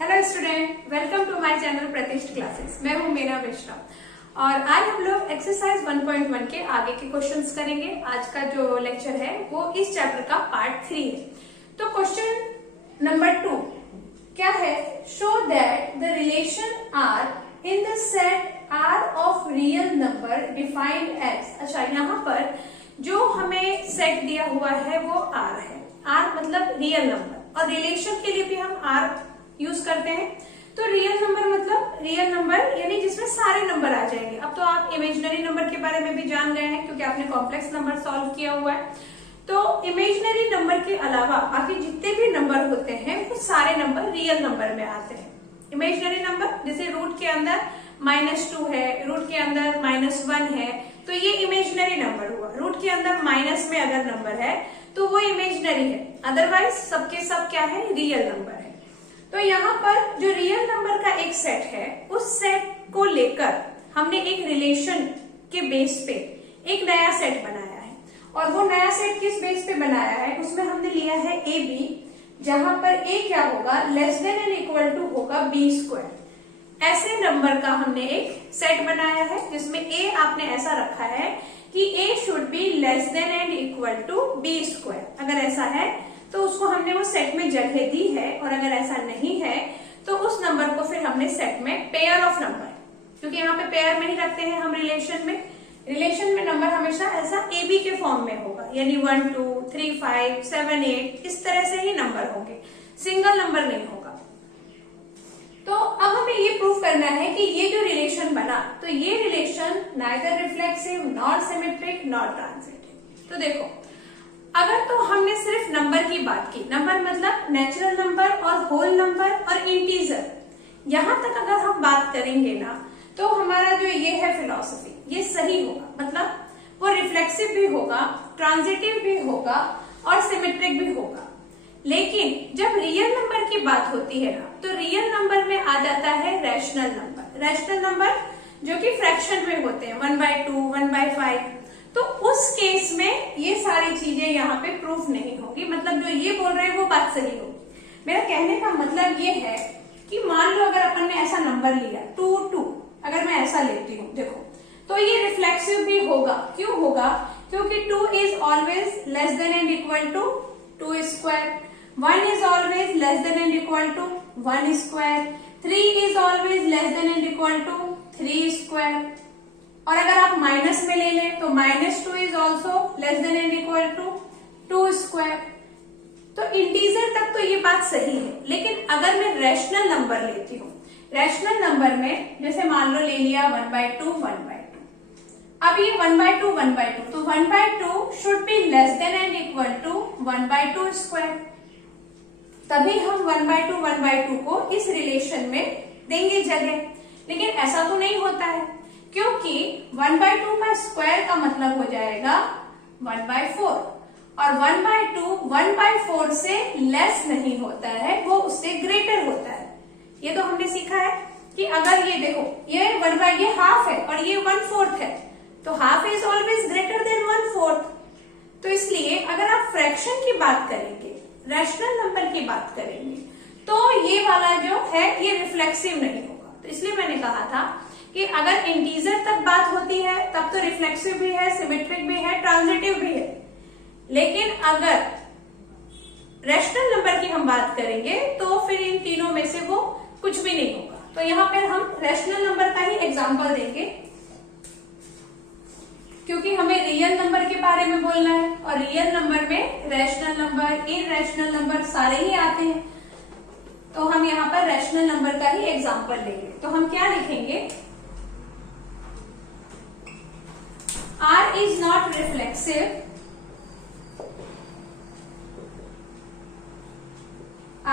Hello student, welcome to my channel Pratishth classes. मैं हूं मीना मिश्रा और आज हम लोग एक्सरसाइज 1.1 के आगे के क्वेश्चंस करेंगे। आज का जो लेक्चर है वो इस चैप्टर का पार्ट 3 है। तो क्वेश्चन नंबर 2 क्या है? Show that the relation R in the set R of real number defined as. अच्छा, यहाँ पर जो हमें सेट दिया हुआ है वो आर है। आर मतलब रियल नंबर, और रिलेशन के लिए भी हम आर यूज करते हैं। तो रियल नंबर मतलब रियल नंबर यानी जिसमें सारे नंबर आ जाएंगे। अब तो आप इमेजिनरी नंबर के बारे में भी जान गए हैं क्योंकि आपने कॉम्प्लेक्स नंबर सॉल्व किया हुआ है। तो इमेजिनरी नंबर के अलावा बाकी जितने भी नंबर होते हैं वो सारे नंबर रियल नंबर में आते हैं। इमेजिनरी नंबर जैसे रूट के अंदर -2 है, रूट के अंदर -1 है, तो ये इमेजिनरी नंबर हुआ। रूट के अंदर माइनस में अगर नंबर है तो वो इमेजिनरी है, अदरवाइज सबके सब क्या है? रियल नंबर है। तो यहाँ पर जो रियल नंबर का एक सेट है, उस सेट को लेकर हमने एक रिलेशन के बेस पे एक नया सेट बनाया है। और वो नया सेट किस बेस पे बनाया है? उसमें हमने लिया है ए बी, जहां पर ए क्या होगा? Less than and equal to होगा बी स्क्वायर। ऐसे नंबर का हमने एक सेट बनाया है जिसमें ए आपने ऐसा रखा है कि A should be less than and equal to B square. अगर ऐसा है तो उसको हमने वो सेट में जगह दी है, और अगर ऐसा नहीं है तो उस नंबर को फिर हमने सेट में पेयर ऑफ नंबर, क्योंकि यहाँ पे पेयर में ही रखते हैं हम रिलेशन में। रिलेशन में नंबर हमेशा ऐसा ए बी के फॉर्म में होगा, यानी 1 2 3 5 7 8 इस तरह से ही नंबर होंगे, सिंगल नंबर नहीं होगा। तो अब हमें ये प्रूव करना है कि ये जो रिलेशन बना, तो ये relation neither reflexive not symmetric not transitive. तो देखो, अगर तो हमने सिर्फ नंबर की बात की, नंबर मतलब नेचुरल नंबर और होल नंबर और इंटीजर, यहां तक अगर हम बात करेंगे ना, तो हमारा जो ये है फिलॉसफी, ये सही होगा। मतलब वो रिफ्लेक्सिव भी होगा, ट्रांजिटिव भी होगा और सिमेट्रिक भी होगा। लेकिन जब रियल नंबर की बात होती है ना, तो रियल नंबर में आ जाता है रैशनल नंबर। रैशनल नंबर जो कि फ्रैक्शन में होते हैं, 1/2 1/5। तो उस केस में ये सारी चीजें यहाँ पे प्रूफ नहीं होगी। मतलब जो ये बोल रहे हैं वो बात सही होगी। मेरा कहने का मतलब ये है कि मान लो अगर अपन ने ऐसा नंबर लिया 2 2, अगर मैं ऐसा लेती हूँ, देखो, तो ये रिफ्लेक्सिव भी होगा। क्यों होगा? क्योंकि 2 is always less than and equal to 2 square, 1 is always less than and equal to 1 square, 3 is always less than and equal to 3 square. और अगर आप माइनस में ले लें तो -2 is also less than and equal to 2 square. तो integer तक तो ये बात सही है। लेकिन अगर मैं रैशनल नंबर लेती हूँ, रैशनल नंबर में जैसे मान लो ले लिया 1/2 1/2, अब ये 1/2 1/2, तो 1/2 should be less than and equal to 1/2 square. तभी हम 1/2 1/2 को इस रिलेशन में देंगे जगह। लेकिन ऐसा तो नहीं होता है, क्योंकि 1/2 का स्क्वायर का मतलब हो जाएगा 1/4, और 1/2 1/4 से लेस नहीं होता है, वो उससे ग्रेटर होता है। ये तो हमने सीखा है कि अगर ये देखो, ये हाफ है और ये 1/4 है, तो half is always greater than 1/4। तो इसलिए अगर आप फ्रैक्शन की बात करेंगे, रैशनल नंबर की बात करेंगे, तो ये वाला जो है ये रिफ्लेक्सिव नहीं होगा। तो इसलिए मैंने कहा था कि अगर इंटीजर तक बात होती है तब तो रिफ्लेक्सिव भी है, सिमेट्रिक भी है, ट्रांजिटिव भी है। लेकिन अगर रैशनल नंबर की हम बात करेंगे तो फिर इन तीनों में से वो कुछ भी नहीं होगा। तो यहाँ पर हम रैशनल नंबर का ही एग्जांपल देंगे, क्योंकि हमें रियल नंबर के बारे में बोलना है, और रियल नंबर में रैशनल नंबर, इरैशनल नंबर सारे ही आते हैं। तो हम यहाँ पर रैशनल नंबर का ही एग्जांपल लेंगे। तो हम क्या लिखेंगे? R is not reflexive.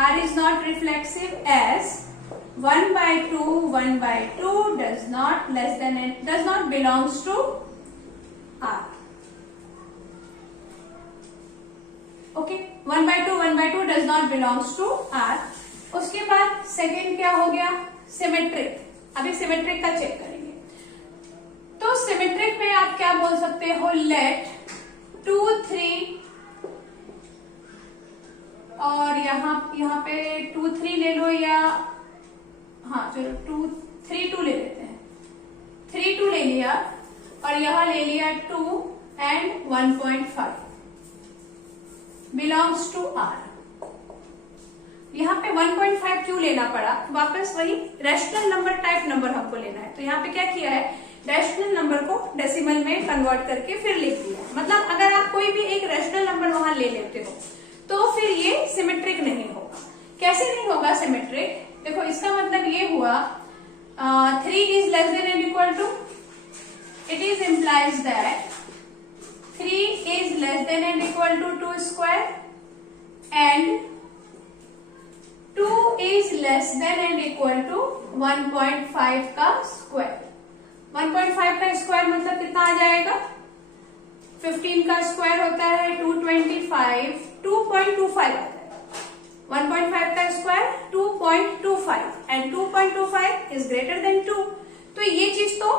R is not reflexive as 1/2 1/2 does not belongs to R. Okay, 1/2 1/2 does not belongs to R. उसके बाद सेकेंड क्या हो गया? सिमेट्रिक। अभी सिमेट्रिक का चेक करेंगे। तो सिमेट्रिक में आप क्या बोल सकते हो? लेट 2 3 और यहाँ पे 2 3 ले लो, या हाँ चलो 2 3 2 ले लेते हैं, 3 2 ले लिया और यहाँ ले लिया 2 and 1.5 बिलोंग्स टू आर। यहाँ पे 1.5 क्यों लेना पड़ा? वापस वही रैशनल नंबर टाइप नंबर हमको लेना है, तो यहाँ पे क्या किया है, रैशनल नंबर को डेसिमल में कन्वर्ट करके फिर लिख दिया। मतलब अगर आप कोई भी एक रैशनल नंबर वहां ले लेते हो तो फिर ये सिमेट्रिक नहीं होगा। कैसे नहीं होगा सिमेट्रिक? देखो इसका मतलब ये हुआ 3 is less than and equal to, it is implies that 3 is less than and equal to 2 square and 2 is less than and equal to 1.5 का स्क्वायर। 1.5 का स्क्वायर मतलब कितना आ जाएगा? 15 का स्क्वायर होता है 225, 2.25 आ जाएगा। 1.5 का square 2.25 and 2.25 is greater than 2। तो ये चीज तो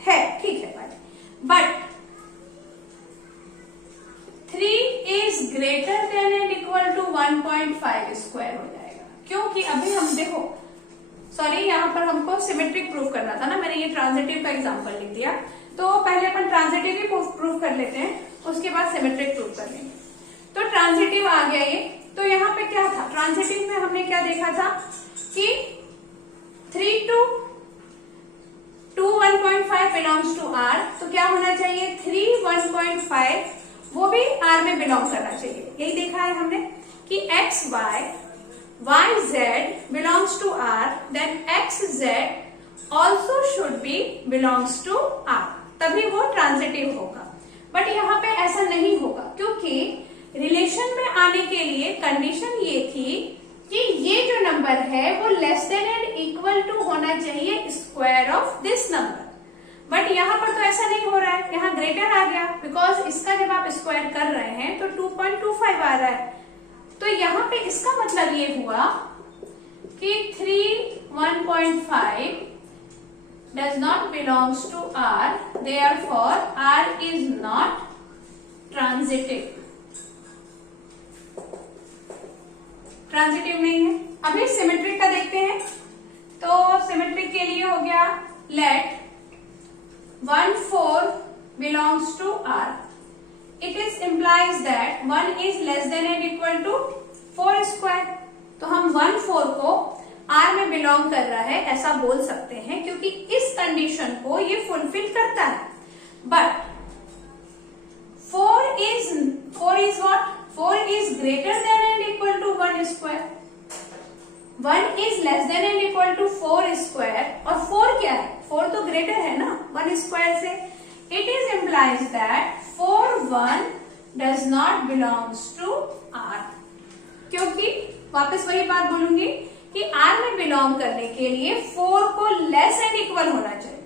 है, ठीक है भाई, but 3 is greater than and equal to 1.5 square हो जाएगा। क्योंकि अभी हम देखो, सॉरी यहाँ पर हमको सिमेट्रिक प्रूफ करना था ना, मैंने ये ट्रांजिटिव का एग्जांपल लिख दिया। तो पहले अपन ट्रांजिटिव ही प्रूफ कर लेते हैं, उसके बाद सिमेट्रिक प्रूफ कर लेंगे। तो ट्रांजिटिव आ गया ये। तो यहाँ पे क्या था ट्रांजिटिव में, हमने क्या देखा था कि 3 2 1.5 बिलोंग्स टू आर। तो क्या होना चाहिए, 3 1.5 वो भी आर में बिलोंग करना चाहिए। यही देखा है हमने कि x y y z belongs to R, then x z also should be belongs to R, तभी वो ट्रांजिटिव होगा। बट यहाँ पे ऐसा नहीं होगा, क्योंकि रिलेशन में आने के लिए कंडीशन ये थी कि ये जो नंबर है वो less than and equal to होना चाहिए square of this number. But यहाँ पर तो ऐसा नहीं हो रहा है, यहाँ ग्रेटर आ गया, बिकॉज इसका जब आप स्क्वायर कर रहे हैं तो 2.25 आ रहा है। तो यहाँ पे इसका मतलब ये हुआ कि 3 1.5 does not belongs to R, therefore R is not transitive। Transitive नहीं है। अभी सिमेट्रिक का देखते हैं। तो सिमेट्रिक के लिए हो गया late 1/4 belongs to R, it is implies that 1 is less than and equal to 4 square। तो हम 1/4 को R में बिलोंग कर रहा है ऐसा बोल सकते हैं, क्योंकि इस कंडीशन को ये फुलफिल करता है। But 4 is what? 4 is greater than and equal to 1 square। 1 is less than and equal to 4 square, और 4 क्या है? 4 तो ग्रेटर है ना 1 स्क्वायर से। It is implies that 4 1 does not belongs to R। क्योंकि वापस वही बात बोलूंगी कि R में बिलोंग करने के लिए 4 को लेस एंड इक्वल होना चाहिए,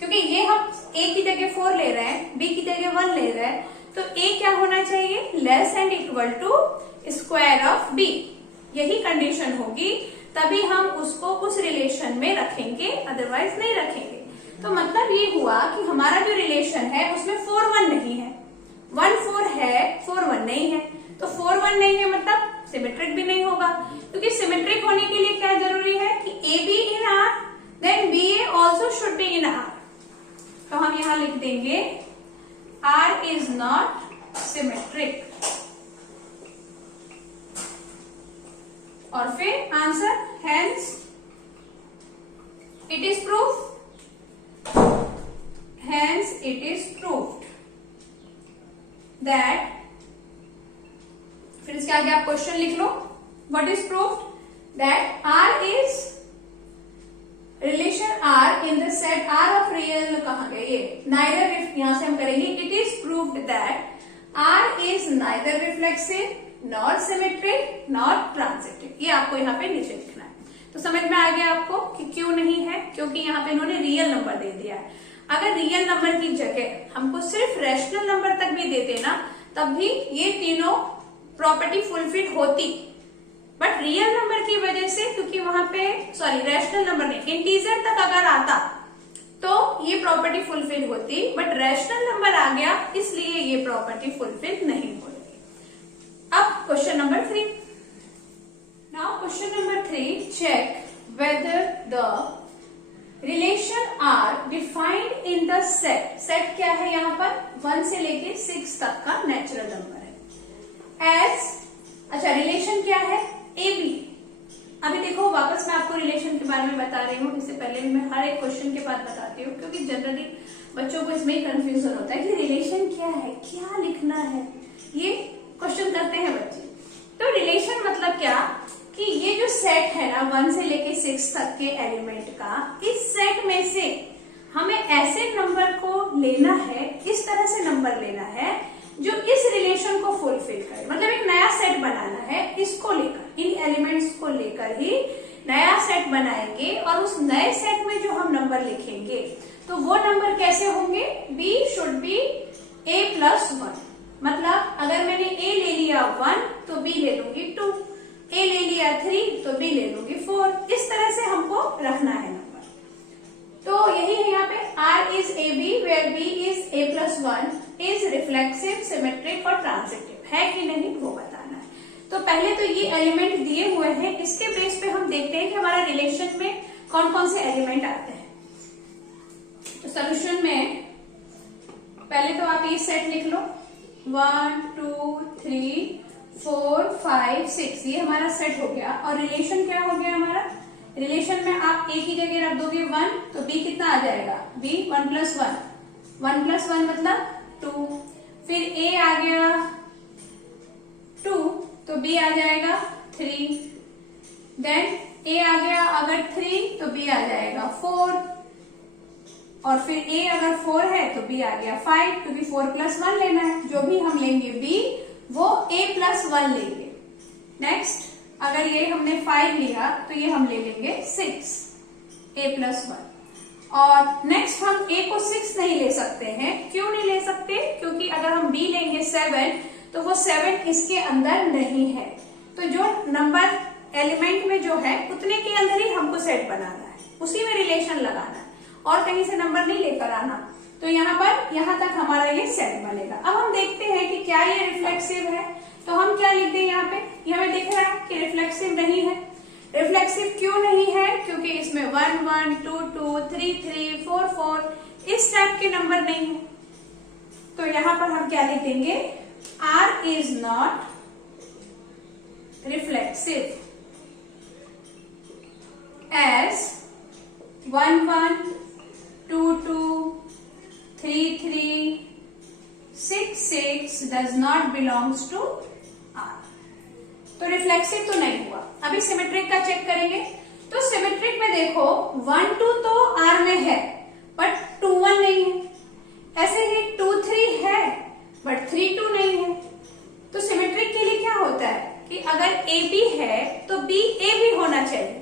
क्योंकि ये हम A की जगह 4 ले रहे हैं, B की जगह 1 ले रहे हैं, तो A क्या होना चाहिए? Less and equal to square of B। यही कंडीशन होगी, तभी हम उसको उस रिलेशन में रखेंगे, अदरवाइज नहीं रखेंगे। तो मतलब ये हुआ कि हमारा जो रिलेशन है उसमें 4 1 नहीं है, 1 4 है, 4 1 नहीं है। तो 4 1 नहीं है मतलब सिमेट्रिक भी नहीं होगा, क्योंकि सिमेट्रिक होने के लिए क्या जरूरी है कि a b in R, then b a also should be in R. तो हम यहां लिख देंगे आर इज नॉट सिमेट्रिक, और फिर answer hence it is proof, hence it is proved that, फिर इसके आगे आप क्वेश्चन लिख लो, what is proved? that R is relation R in the set R of real, कहाँ गए ये, neither, यहां से हम करेंगे it is proved that R is neither reflexive nor symmetric nor transitive। ये आपको यहाँ पे नीचे लिखना है। तो समझ में आ गया आपको कि क्यों नहीं है, क्योंकि यहाँ पे इन्होंने रियल नंबर दे दिया है। अगर रियल नंबर की जगह हमको सिर्फ रैशनल नंबर तक भी देते ना, तब भी ये तीनों प्रॉपर्टी फुलफिल होती। बट रियल नंबर की वजह से, क्योंकि वहां पे सॉरी रैशनल नंबर नहीं, इंटीजर तक अगर आता तो ये प्रॉपर्टी फुलफिल होती, बट रैशनल नंबर आ गया इसलिए ये प्रॉपर्टी फुलफिल नहीं होती। अब question number 3। Now question number 3, check whether the set. Set क्या है यहाँ पर 1 से लेके 6 तक का नेचुरल नंबर है। एज अच्छा रिलेशन क्या है ए बी। अभी देखो वापस मैं आपको रिलेशन के बारे में बता रही हूँ, इससे पहले मैं हर एक क्वेश्चन के बाद बताती हूँ क्योंकि जनरली बच्चों को इसमें कंफ्यूजन होता है कि रिलेशन क्या है, क्या लिखना है, ये क्वेश्चन करते हैं बच्चे। तो रिलेशन मतलब क्या कि ये जो सेट है ना 1 से लेके 6 तक के एलिमेंट का, इस सेट में से हमें ऐसे नंबर को लेना है, इस तरह से नंबर लेना है जो इस रिलेशन को फुलफिल करे। मतलब एक नया सेट बनाना है, इसको लेकर, इन एलिमेंट्स को लेकर ही नया सेट बनाएंगे और उस नए सेट में जो हम नंबर लिखेंगे तो वो नंबर कैसे होंगे, b शुड बी a+1। मतलब अगर मैंने a ले लिया 1 तो b ले लूंगी 2, a ले लिया 3 तो b ले लूंगी 4। इस तरह से हमको रखना है नंबर। तो यही है यहाँ पे R is AB where B is a+1 is reflexive, symmetric और transitive है कि नहीं वो बताना है। तो पहले तो ये एलिमेंट दिए हुए हैं, इसके बेस पे हम देखते हैं कि हमारा रिलेशन में कौन कौन से एलिमेंट आते हैं। तो सोल्यूशन में पहले तो आप ये सेट लिख लो 1 2 3 4 5 6, ये हमारा सेट हो गया। और रिलेशन क्या हो गया हमारा, रिलेशन में आप a की जगह रख दोगे 1 तो b कितना आ जाएगा, b 1+1, 1+1 मतलब 2। फिर a आ गया 2 तो b आ जाएगा 3। देन a आ गया अगर 3 तो b आ जाएगा 4। और फिर a अगर 4 है तो b आ गया 5, क्योंकि 4+1 लेना है। जो भी हम लेंगे b वो a+1 लेंगे। नेक्स्ट अगर ये हमने 5 लिया तो ये हम ले लेंगे 6 a+1। और नेक्स्ट हम a को 6 नहीं ले सकते हैं। क्यों नहीं ले सकते, क्योंकि अगर हम b लेंगे 7 तो वो 7 इसके अंदर नहीं है। तो जो नंबर एलिमेंट में जो है उतने के अंदर ही हमको सेट बनाना है, उसी में रिलेशन लगाना है और कहीं से नंबर नहीं लेकर आना। तो यहाँ पर यहाँ तक हमारा ये सेट बनेगा। अब हम देखते हैं कि क्या ये रिफ्लेक्सिव है, तो हम क्या लिखते हैं यहाँ पे, ये हमें दिख रहा है कि रिफ्लेक्सिव नहीं है। रिफ्लेक्सिव क्यों नहीं है, क्योंकि इसमें 1 1 2 2 3 3 4 4 इस टाइप के नंबर नहीं है। तो यहाँ पर हम क्या लिख देंगे, R is not reflexive as 1 1 2 2 3 3 6 6 does not belongs to R। तो रिफ्लेक्सिव तो नहीं हुआ। अभी सिमेट्रिक का चेक करेंगे। तो सिमेट्रिक में देखो 1 2 तो R में है बट 2 1 नहीं है। ऐसे ही 2 3 है बट 3 2 नहीं है। तो सिमेट्रिक के लिए क्या होता है कि अगर ए बी है तो बी ए भी होना चाहिए।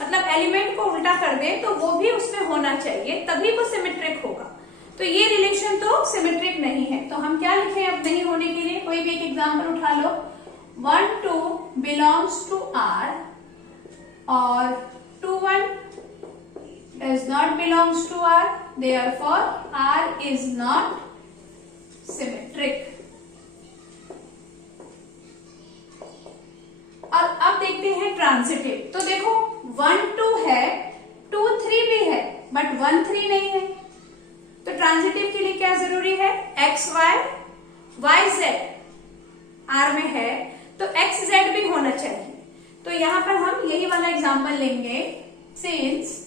मतलब एलिमेंट को उल्टा कर दे तो वो भी उसमें होना चाहिए, तभी वो सिमेट्रिक होगा। तो ये रिलेशन तो सिमेट्रिक नहीं है। तो हम क्या लिखें अब नहीं होने के लिए, कोई भी एक एग्जाम्पल उठा लो। 1 2 belongs to R और 2 1 does not belongs to R, therefore R is not symmetric। और अब देखते हैं ट्रांजिटिव। तो देखो 1 2 है, 2 3 भी है बट 1 3 नहीं है। तो ट्रांजिटिव के लिए क्या जरूरी है, x y y z R में है तो एक्स जेड भी होना चाहिए। तो यहां पर हम यही वाला एग्जांपल लेंगे, since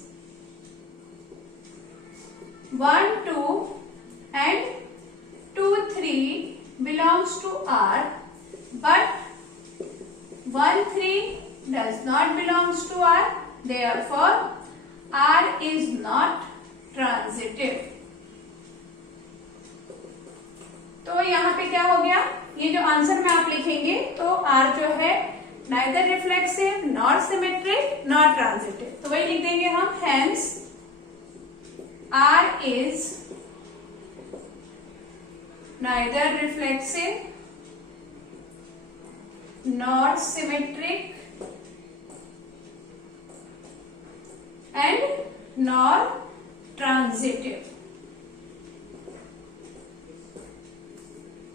1 2 and 2 3 belongs to R but 1 3 does not belongs to R, therefore R is not transitive। तो यहाँ पे क्या हो गया, ये जो आंसर में आप लिखेंगे तो R जो है neither reflexive nor symmetric nor transitive, तो वही लिख देंगे हम, hence R is neither reflexive nor symmetric and nor transitive।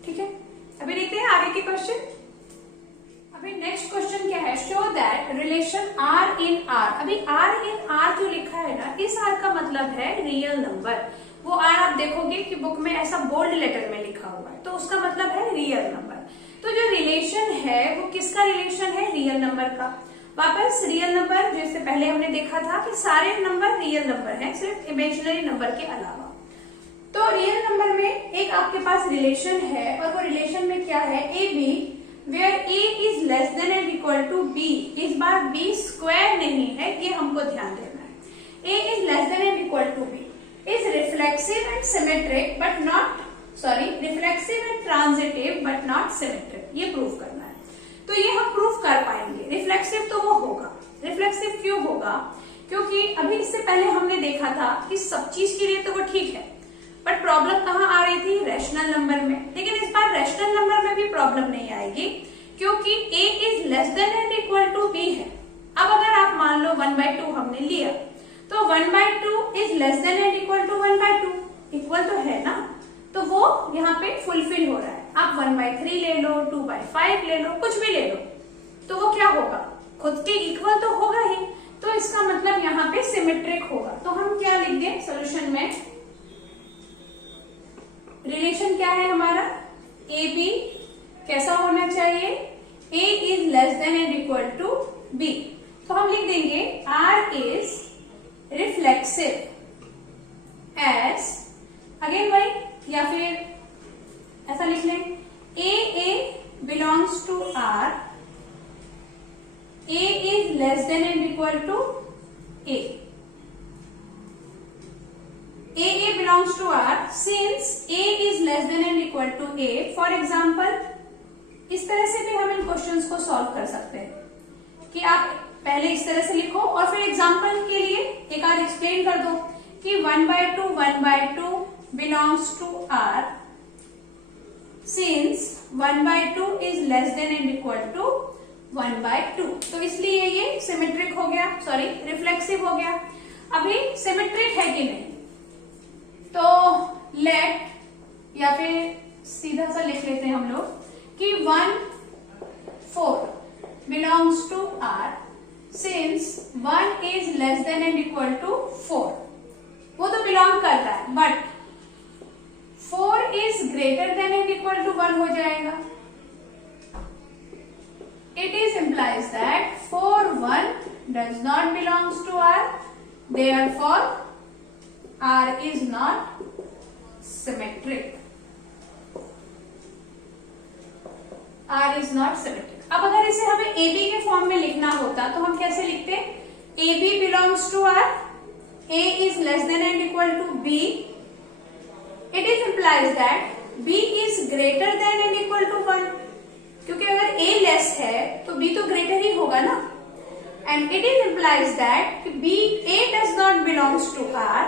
ठीक है, अभी देखते हैं आगे के क्वेश्चन। अभी नेक्स्ट क्वेश्चन क्या है, show that relation R in R। अभी R in R जो लिखा है ना, इस R का मतलब है रियल नंबर। वो वो आर आप देखोगे कि बुक में ऐसा बोल्ड लेटर में लिखा हुआ है, तो उसका मतलब है रियल नंबर। तो जो रिलेशन है वो किसका रिलेशन है? रियल नंबर का। वापस रियल नंबर, जैसे पहले हमने देखा था कि सारे नंबर रियल नंबर हैं, सिर्फ इमेजिनरी नंबर के अलावा। तो रियल नंबर में एक आपके पास रिलेशन है, और वो रिलेशन में क्या है? A b, where a is less than and equal to b. इस बार बी स्क्वायर नहीं है, ये हमको ध्यान देना है। A is less than and equal to B is reflexive and symmetric but not, reflexive and transitive but not symmetric, ये प्रूव करना है। तो ये हम प्रूव कर पाएंगे। रिफ्लेक्सिव तो वो होगा। रिफ्लेक्सिव क्यों होगा? क्योंकि अभी इससे पहले हमने देखा था कि सब चीज के लिए तो वो ठीक है, बट प्रॉब्लम कहाँ आ रही थी? रैशनल नंबर में। लेकिन इस बार रैशनल नंबर में भी प्रॉब्लम नहीं आएगी, क्योंकि a is less than and equal to b है। अब अगर आप मान लो 1/2 हमने लिया, तो 1/2 is less than and equal to 1/2, equal तो है ना, तो वो यहाँ पे फुलफिल हो रहा है। आप 1/3 ले लो, 2/5 ले लो, कुछ भी ले लो, तो वो क्या होगा? खुद के इक्वल तो होगा ही। तो इसका मतलब यहाँ पे सिमेट्रिक होगा। तो हम क्या लिख दें सोल्यूशन में? रिलेशन क्या है हमारा? ए बी कैसा होना चाहिए? A is less than and equal to B. तो हम लिख देंगे R is reflexive as, again भाई, या फिर ऐसा लिख लें, A belongs to R, A is less than and equal to A. A belongs to R since A is less than and equal to A. For example, इस तरह से भी हम इन क्वेश्चंस को सॉल्व कर सकते हैं कि आप पहले इस तरह से लिखो और फिर एग्जांपल के लिए एक आध एक्सप्लेन कर दो कि 1/2 belongs to R since 1/2 is less than and equal to 1/2। तो इसलिए ये सिमेट्रिक हो गया, रिफ्लेक्सिव हो गया। अभी सिमेट्रिक है कि नहीं, तो लेट, या फिर सीधा सा लिख लेते हैं हम लोग कि 1/4 belongs to R since 1 is less than and equal to 4। वो तो बिलोंग करता है, but 4 is greater than and equal to 1 हो जाएगा। It is implies that 4/1 does not belongs to R, therefore R is not symmetric. R is not symmetric. अब अगर इसे हमें AB के फॉर्म में लिखना होता तो हम कैसे लिखते? AB belongs to R, A is less than and equal to B. It is implies that B is greater than and equal to 1. क्योंकि अगर A less है तो B तो greater ही होगा ना। And it is implies that B, A does not belongs to R,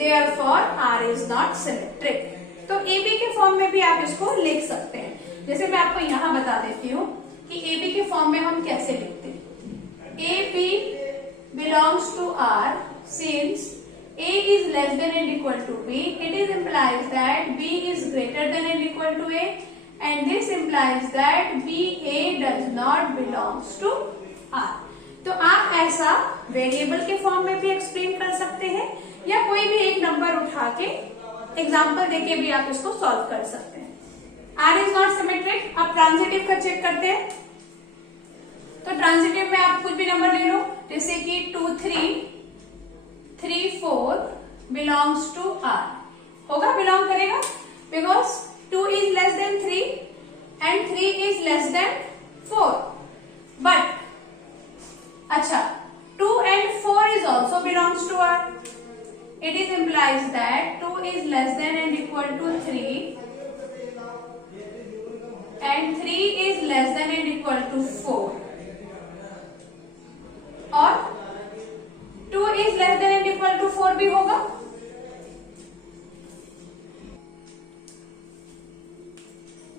therefore R is not symmetric. तो AB के form में भी आप इसको लिख सकते हैं। जैसे मैं आपको यहाँ बता देती हूँ कि AB के फॉर्म में हम कैसे लिखते हैं। AB belongs to R since A is less than and equal to B. It is implies that B is greater than and equal to A, and this implies that BA does not belongs to R. तो आप ऐसा variable के form में भी explain कर सकते हैं, या कोई भी एक नंबर उठा के एग्जाम्पल देके भी आप इसको सॉल्व कर सकते हैं। R is not symmetric. अब ट्रांजिटिव का चेक करते हैं। तो ट्रांजिटिव में आप कुछ भी नंबर ले लो, जैसे कि 2 3 4 बिलोंग्स टू R होगा, बिलोंग करेगा, because 2 is less then 3 and 3 is less then 4। But अच्छा, 2 and 4 is also belongs to R. It is implies that 2 is less than and equal to 3 and 3 is less than and equal to 4, और 2 is less than and equal to 4 भी होगा।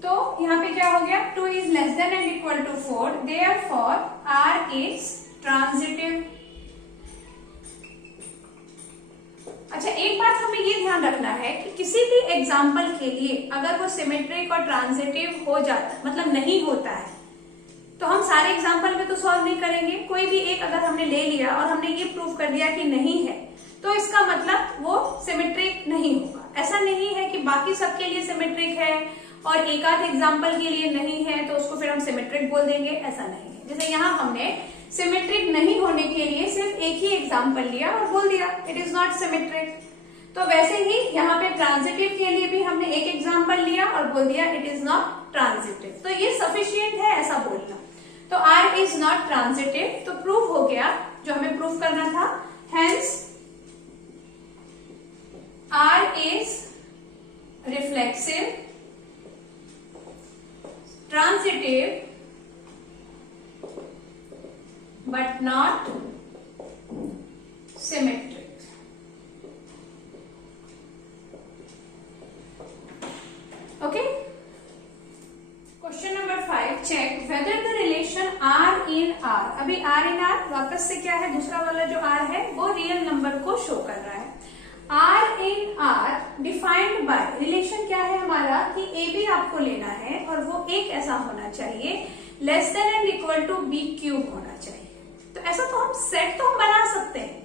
तो यहाँ पे क्या हो गया? 2 is less than and equal to 4, therefore R is transitive. अच्छा, एक बात हमें ये ध्यान रखना है कि किसी भी एग्जाम्पल के लिए अगर वो सिमेट्रिक और ट्रांजिटिव हो जाता है, मतलब नहीं होता है, तो हम सारे एग्जाम्पल में तो सॉल्व नहीं करेंगे। कोई भी एक अगर हमने ले लिया और हमने ये प्रूव कर दिया कि नहीं है, तो इसका मतलब वो सिमेट्रिक नहीं होगा। ऐसा नहीं है कि बाकी सबके लिए सिमेट्रिक है और एक आध एग्जाम्पल के लिए नहीं है तो उसको फिर हम सिमेट्रिक बोल देंगे, ऐसा नहीं है। जैसे यहाँ हमने सिमेट्रिक नहीं होने के लिए सिर्फ एक ही एग्जाम्पल लिया और बोल दिया इट इज नॉट सिमेट्रिक, तो वैसे ही यहाँ पे ट्रांजिटिव के लिए भी हमने एक एग्जाम्पल लिया और बोल दिया इट इज नॉट ट्रांजिटिव, तो ये सफिशियंट है ऐसा बोलना। तो R इज नॉट ट्रांजिटिव, तो प्रूव हो गया जो हमें प्रूव करना था। Hence R is reflexive, transitive, but not symmetric. Okay? Question number 5. Check whether the relation R in R. अभी R in R वापस से क्या है, दूसरा वाला जो R है वो रियल नंबर को शो कर रहा है। R in R defined by, relation क्या है हमारा कि ए बी आपको लेना है और वो एक ऐसा होना चाहिए less than and equal to b cube होना चाहिए। तो ऐसा तो हम सेट तो हम बना सकते हैं,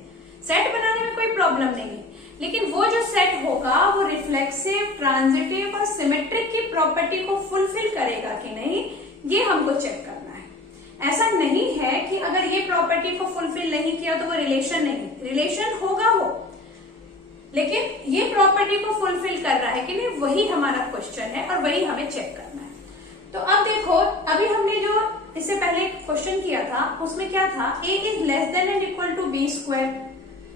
सेट बनाने में कोई प्रॉब्लम नहीं है, लेकिन वो जो सेट होगा वो रिफ्लेक्सिव, ट्रांजिटिव और सिमेट्रिक की प्रॉपर्टी को फुलफिल करेगा कि नहीं, ये हमको चेक करना है। ऐसा नहीं है कि अगर ये प्रॉपर्टी को फुलफिल नहीं किया तो वो रिलेशन नहीं, रिलेशन होगा वो, लेकिन ये प्रॉपर्टी को फुलफिल कर रहा है कि नहीं, वही हमारा क्वेश्चन है और वही हमें चेक करना है। तो अब देखो, अभी हमने जो इससे पहले क्वेश्चन किया था उसमें क्या था, a is less than and equal to B square.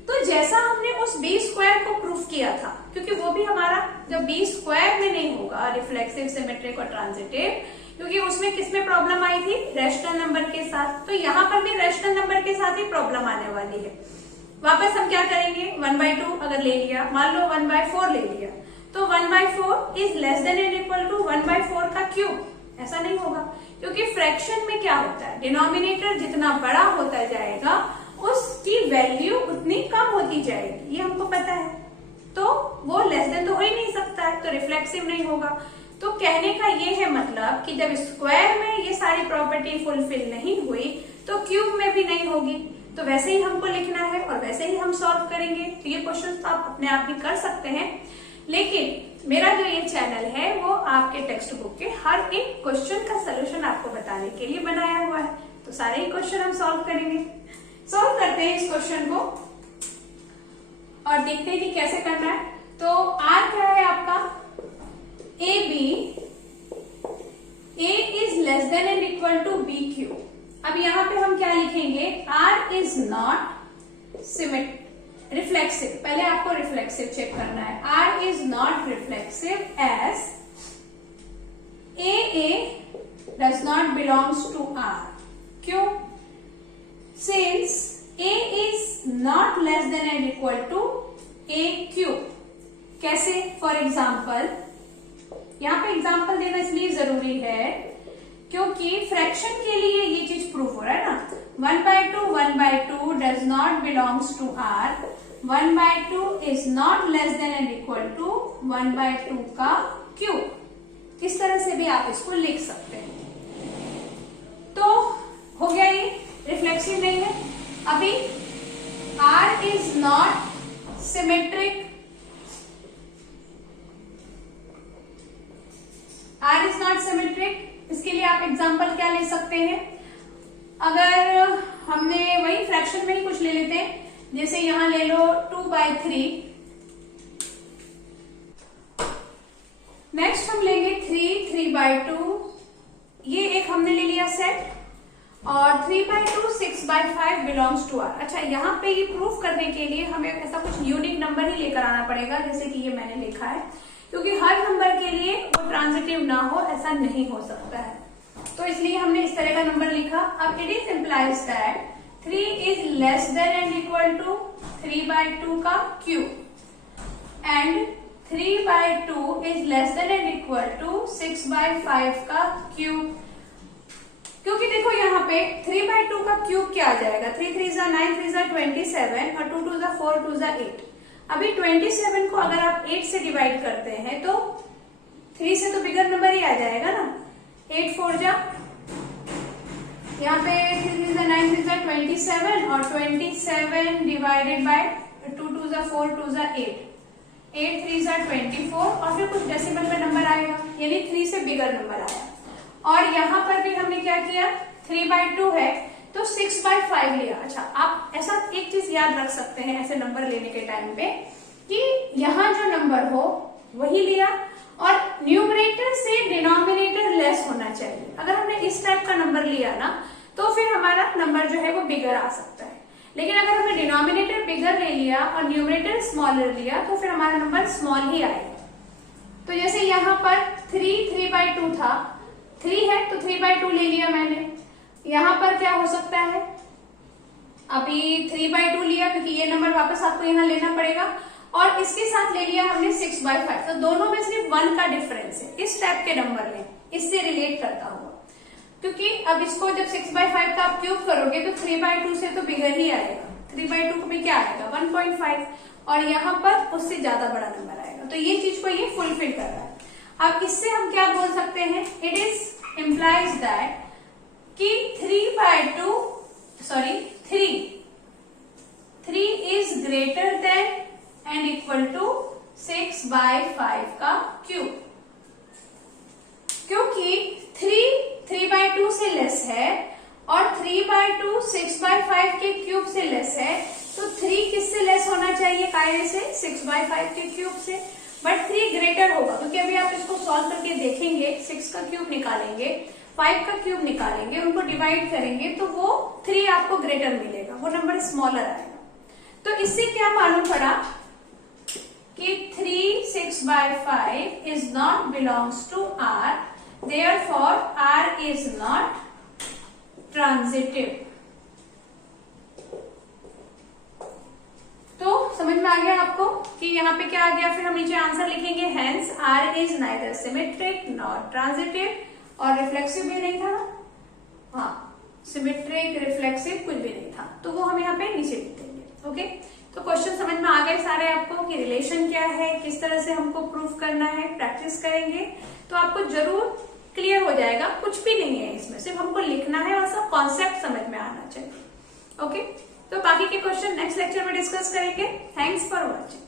तो जैसा हमने उस बी स्क्वायर को प्रूफ किया था, क्योंकि वो भी हमारा जब बी स्क्वायर में नहीं होगा रिफ्लेक्सिव, सिमेट्रिक और ट्रांजिटिव, क्योंकि उसमें किसमें प्रॉब्लम आई थी, रैशनल नंबर के साथ, तो यहाँ पर भी रैशनल नंबर के साथ ही प्रॉब्लम आने वाली है। वापस हम क्या करेंगे, 1/2 अगर ले लिया, मान लो 1/4 ले लिया, तो 1/4 is less than and equal to 1/4 का क्यूब, ऐसा नहीं होगा, क्योंकि फ्रैक्शन में क्या होता है, डिनोमिनेटर जितना बड़ा होता जाएगा उसकी वैल्यू उतनी कम होती जाएगी, ये हमको पता है, तो वो लेस देन तो हो ही नहीं सकता है, तो रिफ्लेक्सिव नहीं होगा। तो कहने का ये है मतलब कि जब स्क्वायर में ये सारी प्रॉपर्टी फुलफिल नहीं हुई तो क्यूब में भी नहीं होगी, तो वैसे ही हमको लिखना है और वैसे ही हम सॉल्व करेंगे। तो ये क्वेश्चन तो आप अपने आप भी कर सकते हैं, लेकिन मेरा जो ये चैनल है वो आपके टेक्स्ट बुक के हर एक क्वेश्चन का सोल्यूशन आपको बताने के लिए बनाया हुआ है, तो सारे ही क्वेश्चन हम सॉल्व करेंगे। सॉल्व करते हैं इस क्वेश्चन को और देखते हैं कि कैसे करना है। तो आर क्या है आपका, a b, a is less than and equal to b cube. अब यहाँ पे हम क्या लिखेंगे, R इज नॉट रिफ्लेक्सिव, पहले आपको रिफ्लेक्सिव चेक करना है। R is not reflexive as A does not belongs to R। क्यों? Since A is not less than and equal to A cube. कैसे? फॉर एग्जाम्पल, यहाँ पे एग्जाम्पल देना इसलिए जरूरी है क्योंकि फ्रैक्शन के लिए ये चीज प्रूफ हो रहा है ना, 1/2 does not belongs to R, 1/2 is not less than and equal to 1/2 का क्यूब। इस तरह से भी आप इसको लिख सकते हैं। तो हो गया, ये रिफ्लेक्सिव नहीं है। अभी R is not symmetric, R is not symmetric, इसके लिए आप एग्जाम्पल क्या ले सकते हैं, अगर हमने वही फ्रैक्शन में ही कुछ ले लेते हैं, जैसे यहां ले लो 2/3, नेक्स्ट हम लेंगे 3/2, ये एक हमने ले लिया सेट, और 3/2 6/5 बिलोंग्स टू R। अच्छा, यहाँ पे ये प्रूफ करने के लिए हमें ऐसा कुछ यूनिक नंबर ही लेकर आना पड़ेगा, जैसे कि ये मैंने लिखा है, क्योंकि हर नंबर के लिए वो ट्रांजिटिव ना हो ऐसा नहीं हो सकता है, तो इसलिए हमने इस तरह का नंबर लिखा। अब it is implies that 3 is less than and equal to 3/2 का cube and 3/2 is less than and equal to 6/5 का क्यूब। क्योंकि देखो यहाँ पे 3/2 का क्यूब क्या आ जाएगा, 3 3 9 3 27 और 2 2 4 2 8। अभी 27 को अगर आप 8 से डिवाइड करते हैं तो 3 से तो बिगर नंबर ही आ जाएगा ना, 8 4 जा, यहाँ पे 3 3 9 3 27 और 27 डिवाइडेड बाय 2 2 4 2 8, 8 3 ज़ा 24 और फिर कुछ डेसिमल में नंबर आएगा, यानी 3 से बिगर नंबर आया। और यहाँ पर भी हमने क्या किया, 3/2 है तो 6/5 लिया। अच्छा, आप ऐसा एक चीज याद रख सकते हैं ऐसे नंबर लेने के टाइम पे कि यहाँ जो नंबर हो वही लिया और न्यूमरेटर से डिनोमिनेटर लेस होना चाहिए। अगर हमने इस टाइप का नंबर लिया ना तो फिर हमारा नंबर जो है वो बिगर आ सकता है, लेकिन अगर हमने डिनोमिनेटर बिगर ले लिया और न्यूमरेटर स्मॉलर लिया तो फिर हमारा नंबर स्मॉल ही आएगा। तो जैसे यहाँ पर 3/2 था, 3 है तो 3/2 ले लिया मैंने। यहाँ पर क्या हो सकता है, अभी 3/2 लिया क्योंकि ये नंबर वापस आपको यहाँ लेना पड़ेगा और इसके साथ ले लिया हमने 6/5, तो दोनों में सिर्फ 1 का डिफरेंस है। इस टाइप के नंबर लें, इससे रिलेट करता हुआ, क्योंकि अब इसको जब 6/5 का आप क्यूब करोगे तो 3/2 से तो बिगर ही आएगा। 3/2 में क्या आएगा 1.5 और यहाँ पर उससे ज्यादा बड़ा नंबर आएगा, तो ये चीज को ये फुलफिल कर रहा है। अब इससे हम क्या बोल सकते हैं, इट इज इम्प्लाइज दैट कि 3 is greater than and equal to 6/5 का क्यूब, क्योंकि 3/2 से लेस है और 3/2 6/5 के क्यूब से लेस है, तो 3 किससे लेस होना चाहिए, कायदे से 6/5 के क्यूब से, बट 3 ग्रेटर होगा क्योंकि अभी आप इसको सॉल्व करके देखेंगे, 6 का क्यूब निकालेंगे, 5 का क्यूब निकालेंगे, उनको डिवाइड करेंगे तो वो 3 आपको ग्रेटर मिलेगा, वो नंबर स्मॉलर आएगा। तो इससे क्या मालूम पड़ा कि 3 6/5 is not belongs to R, therefore R is not transitive। तो समझ में आ गया आपको कि यहाँ पे क्या आ गया, फिर हम नीचे आंसर लिखेंगे, hence R is neither symmetric nor transitive, और रिफ्लेक्सिव भी नहीं था, हाँ सिमेट्रिक रिफ्लेक्सिव कुछ भी नहीं था, तो वो हम यहाँ पे नीचे लिख देंगे। ओके, तो क्वेश्चन समझ में आ गए सारे आपको कि रिलेशन क्या है, किस तरह से हमको प्रूफ करना है, प्रैक्टिस करेंगे तो आपको जरूर क्लियर हो जाएगा। कुछ भी नहीं है इसमें, सिर्फ हमको लिखना है और सब कॉन्सेप्ट समझ में आना चाहिए। ओके, तो बाकी के क्वेश्चन नेक्स्ट लेक्चर में डिस्कस करेंगे। Thanks for watching.